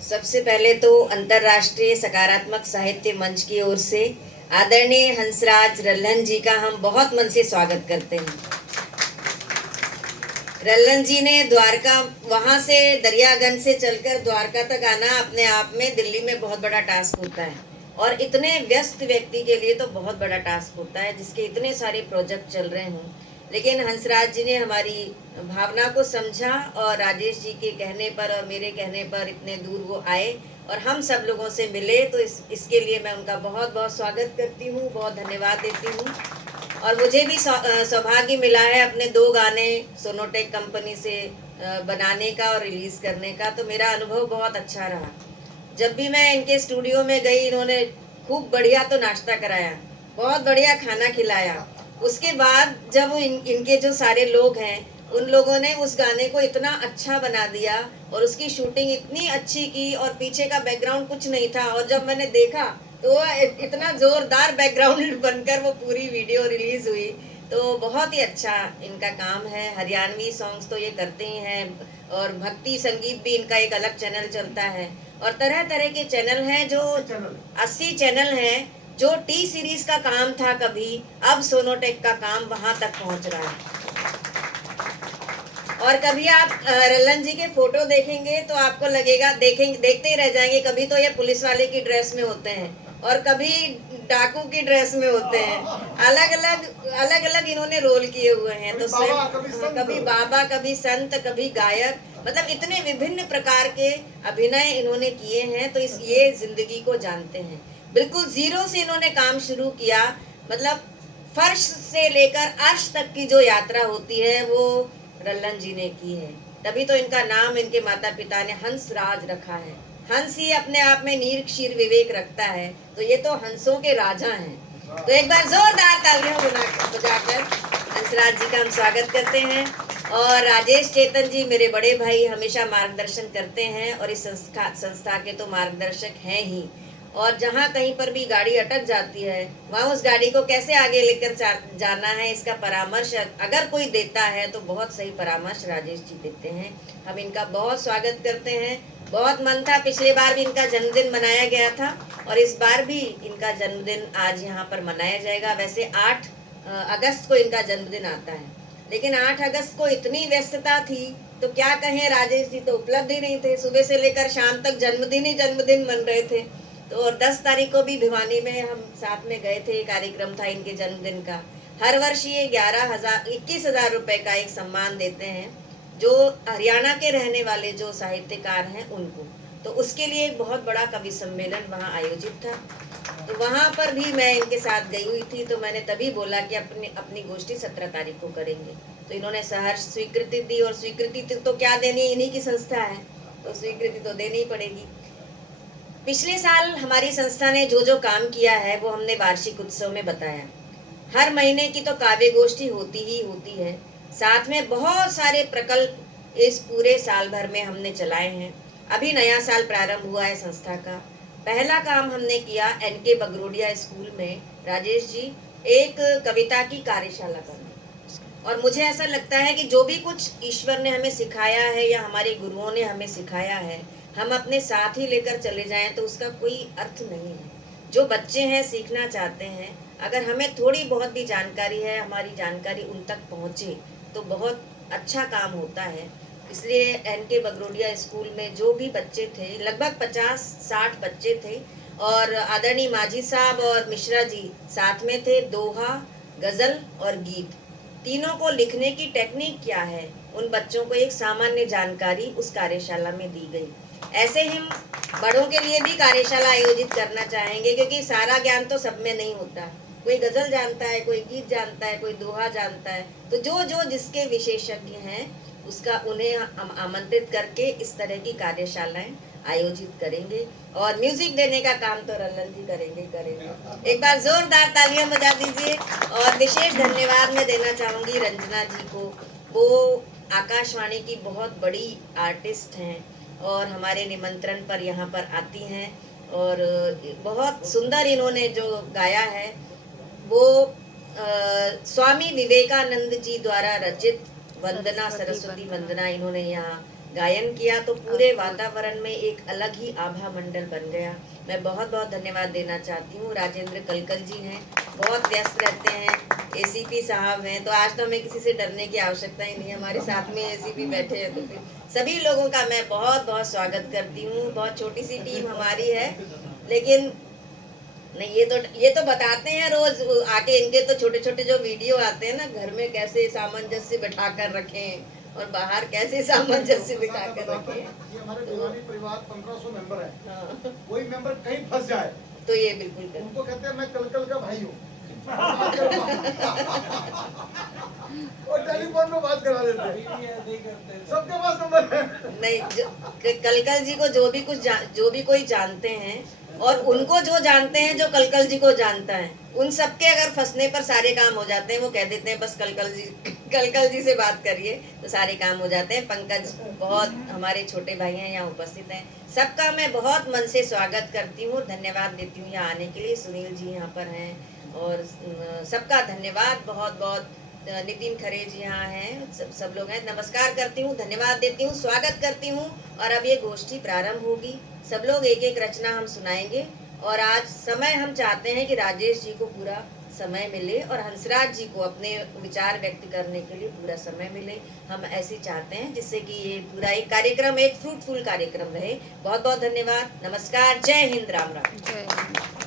सबसे पहले तो अंतर्राष्ट्रीय सकारात्मक साहित्य मंच की ओर से आदरणीय हंसराज रल्हन जी का हम बहुत मन से स्वागत करते हैं। रल्हन जी ने द्वारका, वहां से दरियागंज से चलकर द्वारका तक आना अपने आप में दिल्ली में बहुत बड़ा टास्क होता है, और इतने व्यस्त व्यक्ति के लिए तो बहुत बड़ा टास्क होता है जिसके इतने सारे प्रोजेक्ट चल रहे हों। लेकिन हंसराज जी ने हमारी भावना को समझा और राजेश जी के कहने पर और मेरे कहने पर इतने दूर वो आए और हम सब लोगों से मिले, तो इसके लिए मैं उनका बहुत बहुत स्वागत करती हूँ, बहुत धन्यवाद देती हूँ। और मुझे भी सौभाग्य मिला है अपने 2 गाने सोनोटेक कंपनी से बनाने का और रिलीज़ करने का, तो मेरा अनुभव बहुत अच्छा रहा। जब भी मैं इनके स्टूडियो में गई, इन्होंने खूब बढ़िया तो नाश्ता कराया, बहुत बढ़िया खाना खिलाया। उसके बाद जब इनके जो सारे लोग हैं उन लोगों ने उस गाने को इतना अच्छा बना दिया और उसकी शूटिंग इतनी अच्छी की, और पीछे का बैकग्राउंड कुछ नहीं था, और जब मैंने देखा तो इतना जोरदार बैकग्राउंड बनकर वो पूरी वीडियो रिलीज हुई। तो बहुत ही अच्छा इनका काम है। हरियाणवी सॉन्ग्स तो ये करते ही हैं, और भक्ति संगीत भी इनका एक अलग चैनल चलता है, और तरह तरह के चैनल हैं, जो 80 चैनल हैं। जो टी सीरीज का काम था कभी, अब सोनोटेक का काम वहां तक पहुंच रहा है। और कभी आप रल्हन जी के फोटो देखेंगे तो आपको लगेगा, देखते ही रह जाएंगे। कभी तो ये पुलिस वाले की ड्रेस में होते हैं और कभी डाकू की ड्रेस में होते हैं। अलग अलग इन्होंने रोल किए हुए हैं। तो कभी बाबा, कभी संत, कभी गायक, मतलब इतने विभिन्न प्रकार के अभिनय इन्होंने किए हैं। तो ये जिंदगी को जानते हैं। बिल्कुल जीरो से इन्होंने काम शुरू किया, मतलब फर्श से लेकर अर्श तक की जो यात्रा होती है वो रल्हन जी ने की है। तभी तो इनका नाम इनके माता पिता ने हंसराज रखा है। हंस ही अपने आप में नीर क्षीर विवेक रखता है, तो ये तो हंसों के राजा हैं। तो एक बार जोरदार तालियां बजाकर हंसराज जी का हम स्वागत करते हैं। और राजेश चेतन जी मेरे बड़े भाई हमेशा मार्गदर्शन करते हैं, और इस संस्था के तो मार्गदर्शक हैं ही। और जहाँ कहीं पर भी गाड़ी अटक जाती है, वहाँ उस गाड़ी को कैसे आगे लेकर जाना है, इसका परामर्श अगर कोई देता है तो बहुत सही परामर्श राजेश जी देते हैं। हम इनका बहुत स्वागत करते हैं। बहुत मन था, पिछले बार भी इनका जन्मदिन मनाया गया था, और इस बार भी इनका जन्मदिन आज यहाँ पर मनाया जाएगा। वैसे 8 अगस्त को इनका जन्मदिन आता है, लेकिन 8 अगस्त को इतनी व्यस्तता थी, तो क्या कहें, राजेश जी तो उपलब्ध ही नहीं थे। सुबह से लेकर शाम तक जन्मदिन ही जन्मदिन मन रहे थे। तो और 10 तारीख को भी भिवानी में हम साथ में गए थे, कार्यक्रम था इनके जन्मदिन का। हर वर्ष ये 21,000 रुपए का एक सम्मान देते हैं जो हरियाणा के रहने वाले जो साहित्यकार हैं उनको। तो उसके लिए एक बहुत बड़ा कवि सम्मेलन वहाँ आयोजित था, तो वहाँ पर भी मैं इनके साथ गई हुई थी। तो मैंने तभी बोला कि अपनी गोष्ठी 17 तारीख को करेंगे। तो इन्होंने सहर्ष स्वीकृति दी, और स्वीकृति तो क्या देनी, इन्हीं की संस्था है तो स्वीकृति तो देनी ही पड़ेगी। पिछले साल हमारी संस्था ने जो जो काम किया है वो हमने वार्षिक उत्सव में बताया। हर महीने की तो काव्य गोष्ठी होती ही होती है, साथ में बहुत सारे प्रकल्प इस पूरे साल भर में हमने चलाए हैं। अभी नया साल प्रारंभ हुआ है संस्था का। पहला काम हमने किया एनके बगरोडिया स्कूल में, राजेश जी, एक कविता की कार्यशाला करना। और मुझे ऐसा लगता है कि जो भी कुछ ईश्वर ने हमें सिखाया है या हमारे गुरुओं ने हमें सिखाया है, हम अपने साथ ही लेकर चले जाएं तो उसका कोई अर्थ नहीं है। जो बच्चे हैं, सीखना चाहते हैं, अगर हमें थोड़ी बहुत भी जानकारी है, हमारी जानकारी उन तक पहुंचे तो बहुत अच्छा काम होता है। इसलिए एनके बगरोडिया स्कूल में जो भी बच्चे थे, लगभग 50-60 बच्चे थे, और आदरणीय माझी साहब और मिश्रा जी साथ में थे। दोहा, गजल और गीत, तीनों को लिखने की टेक्निक क्या है, उन बच्चों को एक सामान्य जानकारी उस कार्यशाला में दी गई। ऐसे ही हम बड़ों के लिए भी कार्यशाला आयोजित करना चाहेंगे, क्योंकि सारा ज्ञान तो सब में नहीं होता। कोई गजल जानता है, कोई गीत जानता है, कोई दोहा जानता है। तो जो जो जिसके विशेषज्ञ हैं उसका उन्हें हम आमंत्रित करके इस तरह की कार्यशालाएं आयोजित करेंगे। और म्यूजिक देने का काम तो रल्हन जी करेंगे। एक बार जोरदार तालियां बजा दीजिए। और विशेष धन्यवाद मैं देना चाहूंगी रंजना जी को। वो आकाशवाणी की बहुत बड़ी आर्टिस्ट हैं और हमारे निमंत्रण पर यहाँ पर आती हैं, और बहुत सुंदर इन्होंने जो गाया है वो स्वामी विवेकानंद जी द्वारा रचित वंदना, सरस्वती वंदना इन्होंने यहाँ गायन किया तो पूरे वातावरण में एक अलग ही आभा मंडल बन गया। मैं बहुत बहुत धन्यवाद देना चाहती हूँ। राजेंद्र कलकल जी हैं, बहुत व्यस्त रहते हैं, एसीपी साहब हैं, तो आज तो हमें किसी से डरने की आवश्यकता ही नहीं है, हमारे साथ में एसीपी बैठे हैं। तो फिर सभी लोगों का मैं बहुत बहुत स्वागत करती हूँ। बहुत छोटी सी टीम हमारी है, लेकिन नहीं, ये तो बताते हैं रोज आके। इनके तो छोटे छोटे जो वीडियो आते हैं ना, घर में कैसे सामंजस्य बिठा कर रखें और बाहर कैसे सामंजस्य बिठा कर रखें। ये हमारे दीवानी परिवार 1500 मेंबर है, हाँ, कोई मेंबर कहीं फंस जाए तो ये बिल्कुल कर उनको कहते हैं मैं कलकल का भाई हूँ और टेलीफोन पे बात करा देते हैं, सबके पास नंबर है। नहीं, कलकल जी को जो भी कोई जानते हैं, और उनको जो जानते हैं, जो कलकल जी को जानता है, उन सबके अगर फंसने पर सारे काम हो जाते हैं। वो कह देते हैं बस कलकल जी से बात करिए तो सारे काम हो जाते हैं। पंकज बहुत हमारे छोटे भाई हैं, यहाँ उपस्थित हैं। सबका मैं बहुत मन से स्वागत करती हूँ, धन्यवाद देती हूँ यहाँ आने के लिए। सुनील जी यहाँ पर हैं, और सबका धन्यवाद बहुत बहुत। नितिन खरे जी यहाँ हैं, सब लोग हैं। नमस्कार करती हूँ, धन्यवाद देती हूँ, स्वागत करती हूँ। और अब ये गोष्ठी प्रारंभ होगी। सब लोग एक एक रचना हम सुनाएंगे, और आज समय हम चाहते हैं कि राजेश जी को पूरा समय मिले और हंसराज जी को अपने विचार व्यक्त करने के लिए पूरा समय मिले। हम ऐसे चाहते हैं जिससे कि ये पूरा एक कार्यक्रम एक फ्रूटफुल कार्यक्रम रहे। बहुत बहुत धन्यवाद, नमस्कार, जय हिंद, राम राम। जय हिंद।